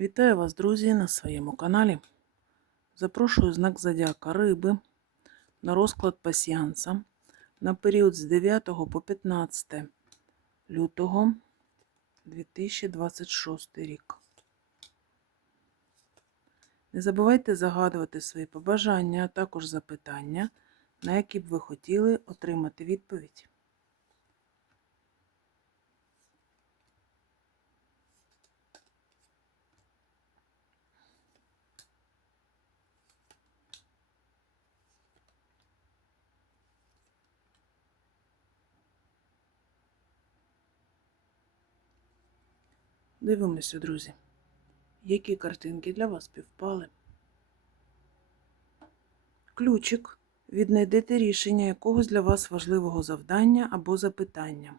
Вітаю вас, друзі, на своєму каналі. Запрошую знак Зодіака Риби на розклад пасіанса на період з 9 по 15 лютого 2026 рік. Не забувайте загадувати свої побажання, а також запитання, на які б ви хотіли отримати відповідь. Дивимося, друзі, які картинки для вас співпали. Ключик. Віднайдете рішення якогось для вас важливого завдання або запитання.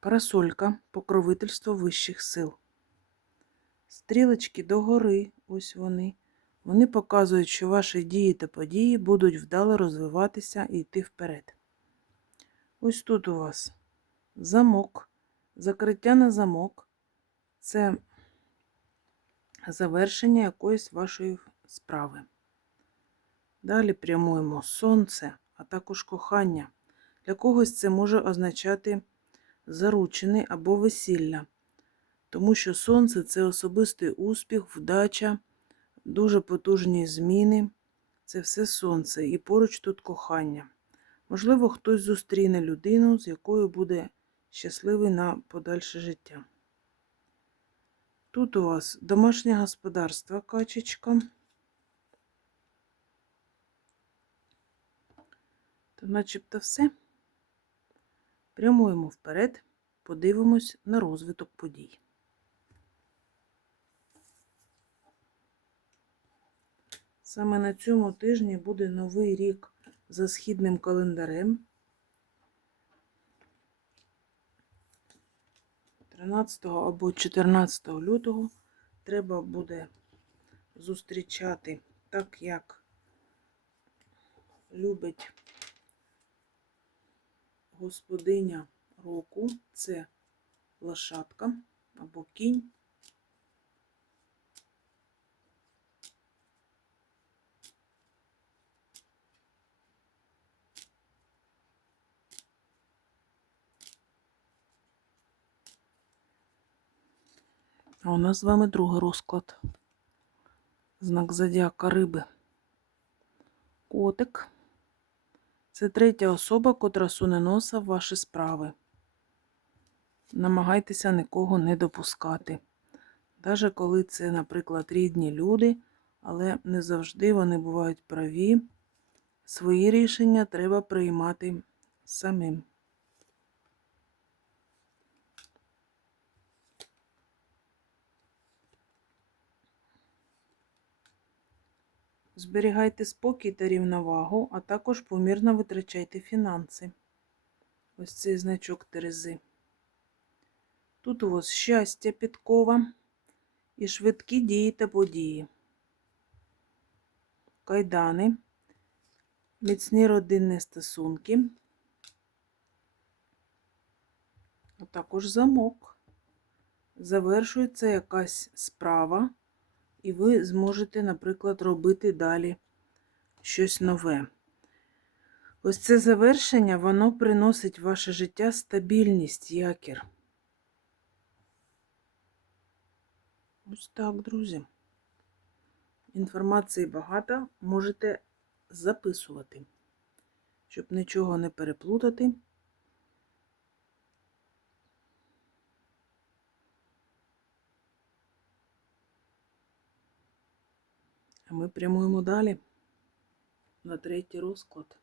Парасолька покровительство вищих сил. Стрілочки догори, ось вони. Вони показують, що ваші дії та події будуть вдало розвиватися і йти вперед. Ось тут у вас замок, закриття на замок це завершення якоїсь вашої справи. Далі прямуємо сонце, а також кохання. Для когось це може означати заручений або весілля, тому що сонце це особистий успіх, вдача, дуже потужні зміни. Це все сонце, і поруч тут кохання. Можливо, хтось зустріне людину, з якою буде щасливий на подальше життя. Тут у вас домашнє господарство качечка. То начебто все. Прямуємо вперед, подивимось на розвиток подій. Саме на цьому тижні буде новий рік за східним календарем. 13 або 14 лютого треба буде зустрічати так, як любить господиня року, це лошадка або кінь. А у нас з вами другий розклад. Знак зодіака риби. Котик. Це третя особа, котра суне носа в ваші справи. Намагайтеся нікого не допускати. Навіть коли це, наприклад, рідні люди, але не завжди вони бувають праві. Свої рішення треба приймати самим. Зберігайте спокій та рівновагу, а також помірно витрачайте фінанси. Ось цей значок Терези. Тут у вас щастя підкова і швидкі дії та події. Кайдани, міцні родинні стосунки, а також замок. Завершується якась справа і ви зможете, наприклад, робити далі щось нове. Ось це завершення, воно приносить в ваше життя стабільність, якір. Ось так, друзі. Інформації багато можете записувати, щоб нічого не переплутати. Ми прямуємо далі на третій розклад.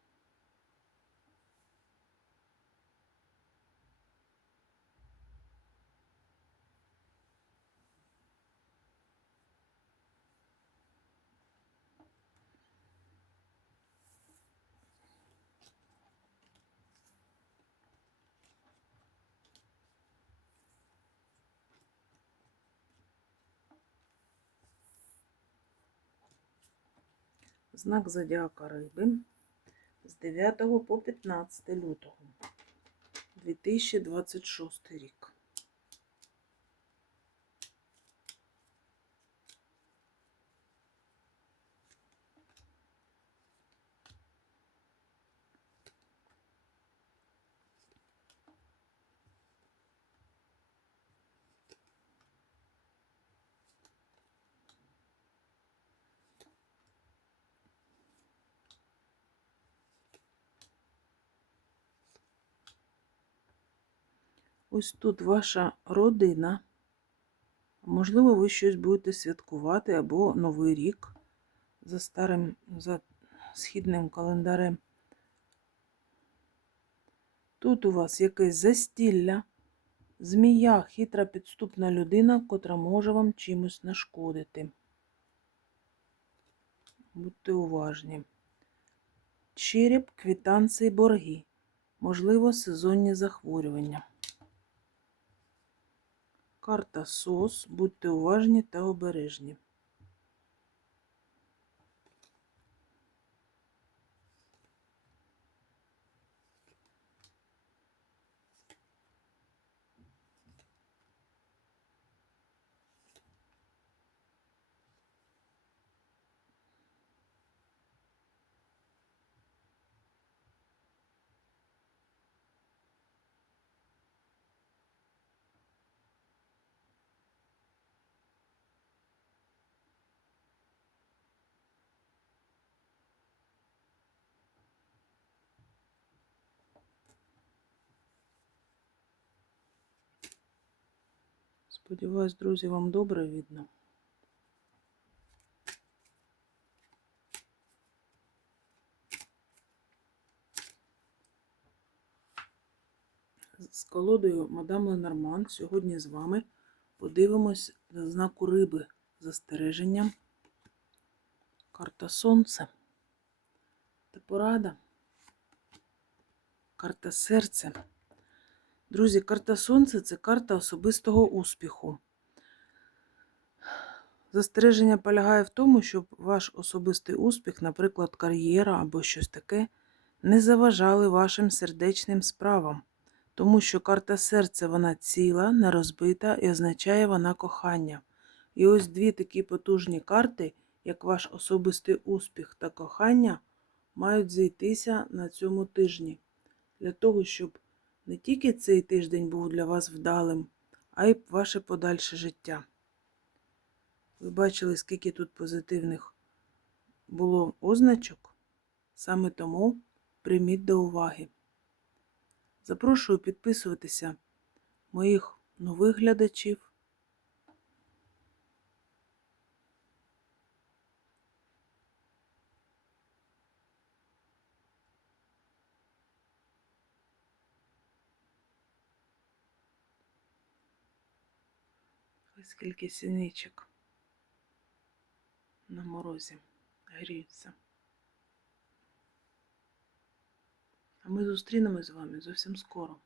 Знак зодіака риби з 9 по 15 лютого 2026 рік. Ось тут ваша родина. Можливо, ви щось будете святкувати або Новий рік за старим, за східним календарем. Тут у вас якесь застілля, змія, хитра підступна людина, котра може вам чимось нашкодити. Будьте уважні. Череп, квітанції, борги. Можливо, сезонні захворювання. Карта СОС. Будьте уважні та обережні. Сподіваюсь, друзі, вам добре видно. З колодою мадам Ленорман сьогодні з вами подивимось на знаку риби застереженням. Карта Сонце та порада. Карта серця. Друзі, карта Сонце це карта особистого успіху. Застереження полягає в тому, щоб ваш особистий успіх, наприклад, кар'єра або щось таке, не заважали вашим сердечним справам, тому що карта серця вона ціла, не розбита і означає вона кохання. І ось дві такі потужні карти, як ваш особистий успіх та кохання, мають зійтися на цьому тижні для того, щоб не тільки цей тиждень був для вас вдалим, а й ваше подальше життя. Ви бачили, скільки тут позитивних було означок, саме тому прийміть до уваги. Запрошую підписуватися моїх нових глядачів. Ось скільки сіничок на морозі гріються. А ми зустрінемось з вами зовсім скоро.